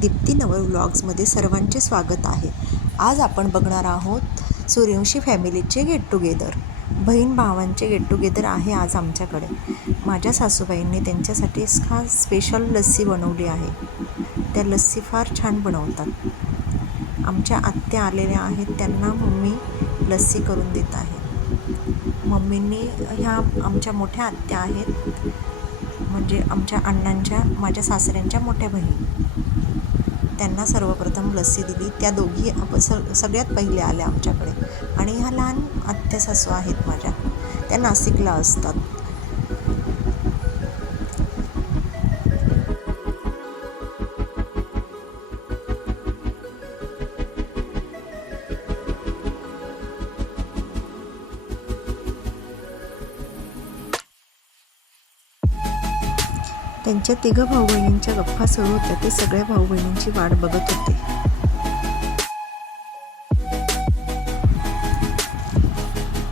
दीप्ती नवल व्लॉग्समध्ये सर्वांचे स्वागत आहे. आज आपण बघणार आहोत सूर्यवंशी फॅमिलीचे गेट टुगेदर. बहीण भावांचे गेट टुगेदर आहे आज आमच्याकडे. माझ्या सासूबाईंनी त्यांच्यासाठी खास स्पेशल लस्सी बनवली आहे. त्या लस्सी फार छान बनवतात. आमच्या आत्या आलेल्या आहेत, त्यांना मम्मी लस्सी करून देत आहे. मम्मींनी ह्या आमच्या मोठ्या आत्या आहेत, म्हणजे आमच्या अण्णांच्या, माझ्या सासऱ्यांच्या मोठ्या बहिणी. त्यांना सर्वप्रथम लस्सी दिली. त्या दोघी सगळ्यात पहिले आल्या आमच्याकडे. आणि ह्या लहान आत्या सासू आहेत माझ्या, त्या नाशिकला असतात. त्यांच्या तिघं भाऊ बहिणींच्या गप्पा सुरू होत्या. ते सगळ्या भाऊ बहिणींची वाट बघत होते.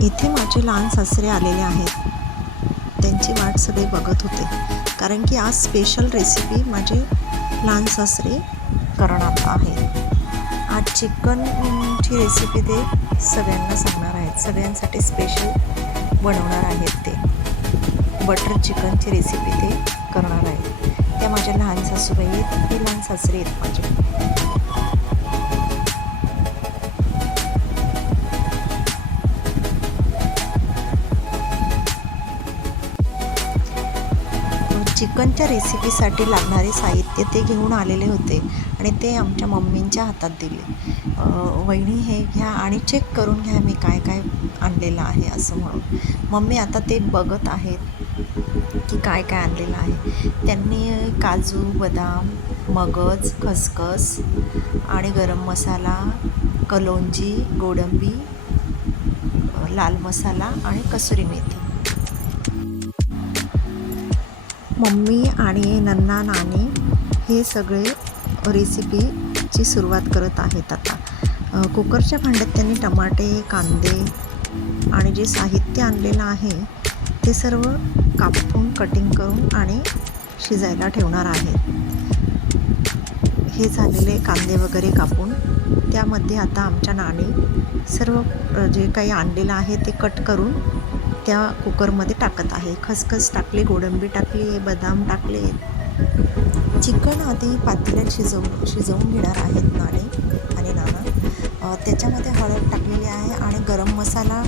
इथे माझे लहान सासरे आलेले आहेत. त्यांची वाट सगळे बघत होते, कारण की आज स्पेशल रेसिपी माझे लहान सासरे करणार आहेत. आज चिकनची रेसिपी ते सगळ्यांना सांगणार आहेत. सगळ्यांसाठी स्पेशल बनवणार आहेत. ते बटर चिकनची रेसिपी ते करणार आहेत. त्या माझ्या लहान सासूबाई आहेत, हे लहान सासरे आहेत माझे. चिकनच्या रेसिपीसाठी लागणारे साहित्य ते घेऊन आलेले होते आणि ते आमच्या मम्मींच्या हातात दिले. वहिनी हे घ्या आणि चेक करून घ्या मी काय काय आणलेलं आहे असं म्हणून. मम्मी आता ते बघत आहेत की काय काय आणलेलं आहे. त्यांनी काजू, बदाम, मगज, खसखस आणि गरम मसाला, कलोंजी, गोडंबी, लाल मसाला आणि कसुरी मेथी. मम्मी आणि नन्ना नानी हे सगळे रेसिपीची सुरुवात करत आहेत. आता कुकरच्या भांड्यात त्यांनी टमाटे, कांदे आणि जे साहित्य आणलेलं आहे ते सर्व कापून कटिंग करून आणि शिजायला ठेवणार आहेत. हे झालेले कांदे वगैरे कापून त्यामध्ये आता आमच्या नानी सर्व जे काही आणलेलं आहे ते कट करून त्या कुकरमध्ये टाकत आहे. खसखस टाकली, गोडंबी टाकली, बदाम टाकले. चिकन आधी पातेल्यात शिजवून घेणार आहेत नानी आणि नाना. त्याच्यामध्ये हळद टाकलेली आहे आणि गरम मसाला,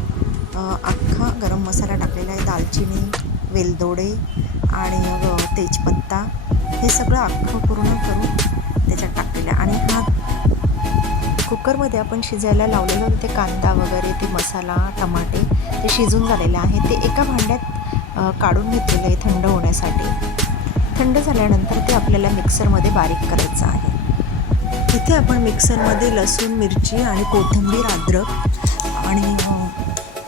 अख्खा गरम मसाला टाकलेला आहे. दालचिनी, वेलदोडे आणि तेजपत्ता हे सगळं अख्खं पूर्ण करून त्याच्यात टाकलेलं आहे. आणि हा कुकरमध्ये आपण शिजायला लावलेलं होतं ते कांदा वगैरे, ते मसाला, टमाटे ते शिजून झालेले आहे. ते एका भांड्यात काढून घेतलेलं आहे थंड होण्यासाठी. थंड झाल्यानंतर ते आपल्याला मिक्सरमध्ये बारीक करायचं आहे. इथे आपण मिक्सरमध्ये लसूण, मिरची आणि कोथिंबीर, अद्रक आणि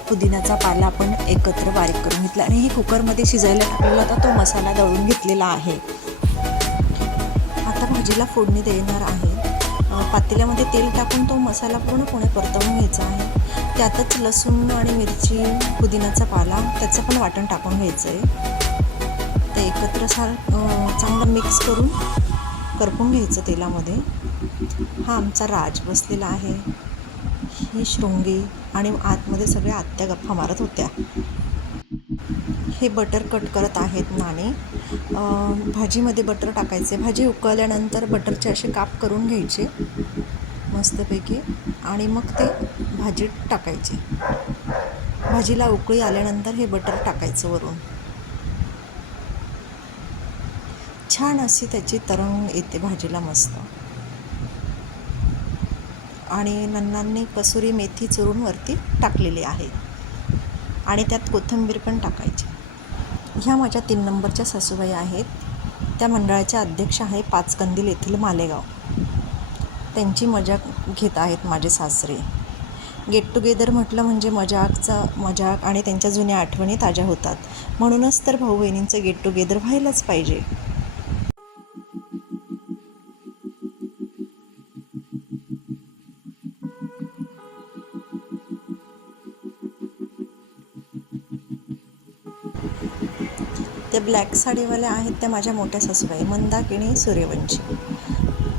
पुदिन्याचा पाला आपण एकत्र बारीक करून घेतला आणि हे कुकरमध्ये शिजायला टाकलेला होता तो मसाला दळून घेतलेला आहे. आता भाजीला फोडणी देणार आहे. पातेल्यामध्ये तेल टाकून तो मसाला पूर्णपणे परतवून घ्यायचा आहे. त्यातच लसूण आणि मिरची, पुदिन्याचा पाला त्याचं पण वाटण टाकून घ्यायचं आहे. ते एकत्र चांगलं मिक्स करून करपून घ्यायचं तेलामध्ये. हा आमचा राज बसलेला आहे, ही शृंगी आणि आतमध्ये सगळ्या आत्या गप्पा मारत होत्या. हे बटर कट करत आहेत नानी. भाजीमध्ये बटर टाकायचे. भाजी उकळल्यानंतर बटरचे असे काप करून घ्यायचे मस्तपैकी आणि मग ते भाजीत टाकायचे. भाजीला उकळी आल्यानंतर हे बटर टाकायचं वरून. छान अशी त्याची तरंग येते भाजीला मस्त. आणि नन्नांनी कसुरी मेथी चुरून वरती टाकलेली आहे आणि त्यात कोथिंबीर पण टाकायची. ह्या माझ्या 3 नंबरच्या सासूबाई आहेत. त्या मंडळाच्या अध्यक्ष आहे पाचकंदील येथील मालेगाव. त्यांची मजाक घेत आहेत माझे सासरे. गेट टुगेदर म्हटलं म्हणजे मजाक आणि त्यांच्या जुन्या आठवणी ताज्या होतात. म्हणूनच तर भाऊ बहिणींचं गेट टुगेदर व्हायलाच पाहिजे. त्या ब्लॅक साडीवाल्या आहेत त्या माझ्या मोठ्या सासूबाई, मंदाकिनी सूर्यवंशी.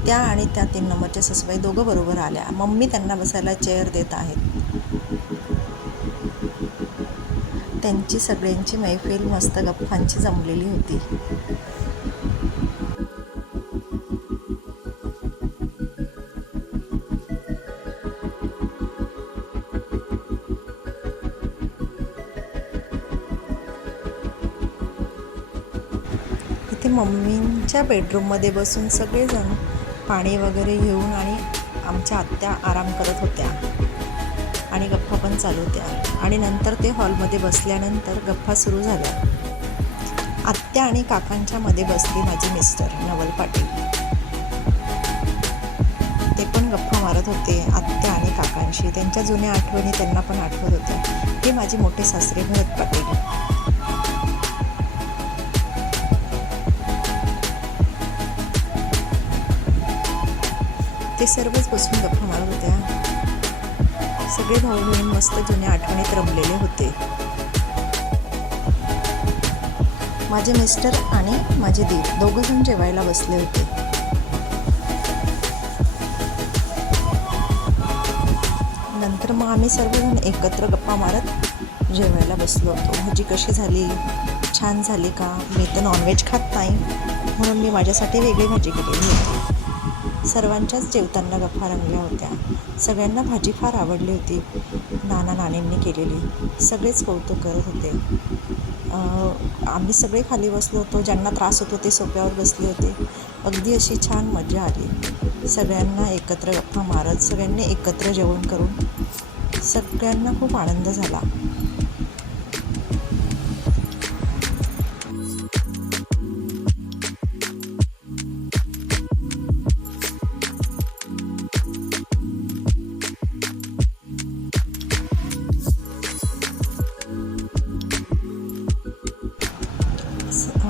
त्या आणि त्या 3 नंबरच्या सासूबाई दोघं बरोबर आल्या. मम्मी त्यांना बसायला चेअर देत आहेत. त्यांची सगळ्यांची मैफिल मस्त गप्पांची जमलेली होती. इथे मम्मींच्या बेडरूममध्ये बसून सगळेजण पाणी वगैरे घेऊन आणि आमच्या आत्या आराम करत होत्या आणि गप्पा पण चालू होत्या. आणि नंतर ते हॉलमध्ये बसल्यानंतर गप्पा सुरू झाल्या. आत्या आणि काकांच्या मध्ये बसली माझे मिस्टर नवल पाटील. ते पण गप्पा मारत होते आत्या आणि काकांशी. त्यांच्या जुन्या आठवणी त्यांना पण आठवत होत्या. हे माझे मोठे सासरे भरत पाटील. ते सर्वच बसून गप्पा मारत होत्या. सगळे भाऊ बहीण मस्त जुन्या आठवणीत रमलेले होते. माझे मिस्टर आणि माझे दीर दोघंजण जेवायला बसले होते. नंतर मग आम्ही सर्वजण एकत्र गप्पा मारत जेवायला बसलो होतो. भाजी कशी झाली, छान झाली का? मी तर नॉनव्हेज खात नाही म्हणून मी माझ्यासाठी वेगळी भाजी केलेली होती. सर्वांच्याच जेवताना गप्पा रंगल्या होत्या. सगळ्यांना भाजी फार आवडली होती नाना नानींनी केलेली. सगळेच कौतुक करत होते. आम्ही सगळे खाली बसलो होतो. ज्यांना त्रास होतो ते सोफ्यावर बसले होते. अगदी अशी छान मजा आली. सगळ्यांना एकत्र गप्पा मारत, सगळ्यांनी एकत्र जेवण करून सगळ्यांना खूप आनंद झाला.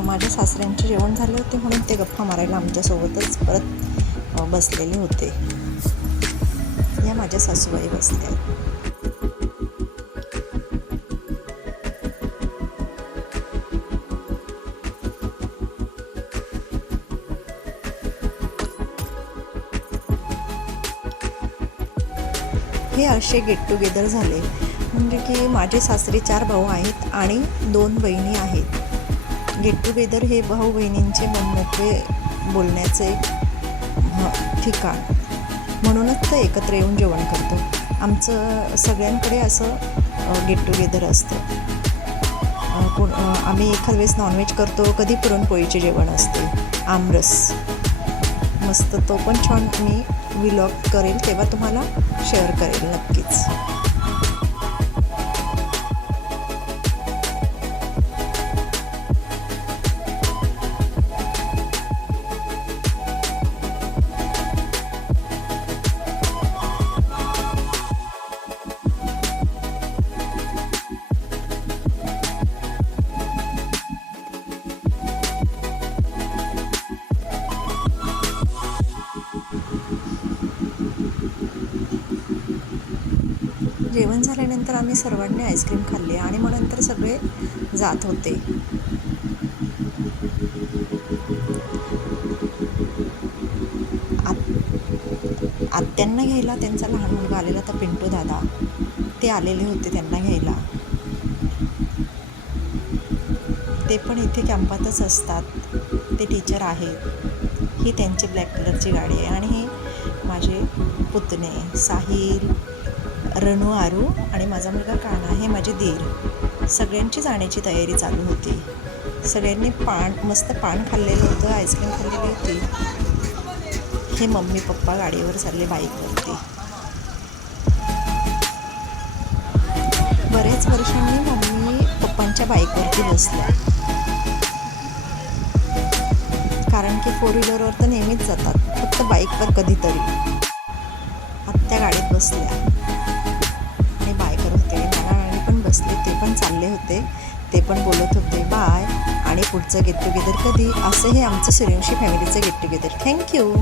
माझ्या सासऱ्यांचे जेवण झाले होते म्हणून ते गप्पा मारायला आमच्यासोबतच परत बसलेले होते. या माझ्या सासूबाई बसल्या. हे असे गेट टुगेदर झाले. म्हणजे की माझे सासरे 4 भाऊ आहेत आणि 2 बहिणी आहेत. गेट टुगेदर हे भाऊ बहिणींचे मनमोकळे बोलण्याचे ठिकाण म्हणूनच तर एकत्र येऊन जेवण करतो. आमचं सगळ्यांकडे असं गेट टुगेदर असतं. आम्ही एखाद वेळेस नॉनव्हेज करतो, कधी पुरणपोळीचे जेवण असते, आमरस मस्त. तो पण छान मी व्लॉग करेल तेव्हा तुम्हाला शेअर करेल नक्कीच. जेवण झाल्यानंतर आम्ही सर्वांनी आईस्क्रीम खाल्ली आणि मग नंतर सगळे जात होते. आत्यांना घ्यायला त्यांचा लहान मुलगा आलेला होता, पिंटू दादा. ते आलेले होते त्यांना घ्यायला. ते पण इथे कॅम्पातच असतात. ते टीचर आहेत. ही त्यांची ब्लॅक कलरची गाडी आहे. आणि हे माझे पुतणे साहिल, रणू, आरू आणि माझा मुलगा काना. हे माझे दीर. सगळ्यांची जाण्याची तयारी चालू होती. सगळ्यांनी मस्त पान खाल्लेलं होतं, आईस्क्रीम खाल्लेली होती. हे मम्मी पप्पा गाडीवर चालले बाईकवरती. बरेच वर्षांनी मम्मी पप्पांच्या बाईकवरती बसल्या, कारण की 4 व्हीलरवर तर नेहमीच जातात, फक्त बाईकवर कधीतरी. आत्या गाडीत बसल्या आणि बाय करत होते. नाना पण बसले, ते पण चालले होते. ते पण बोलत होते बाय आणि पुढचं गेट टुगेदर कधी. असं हे आमचं सूर्यवंशी फॅमिलीचं गेट टुगेदर. थँक्यू.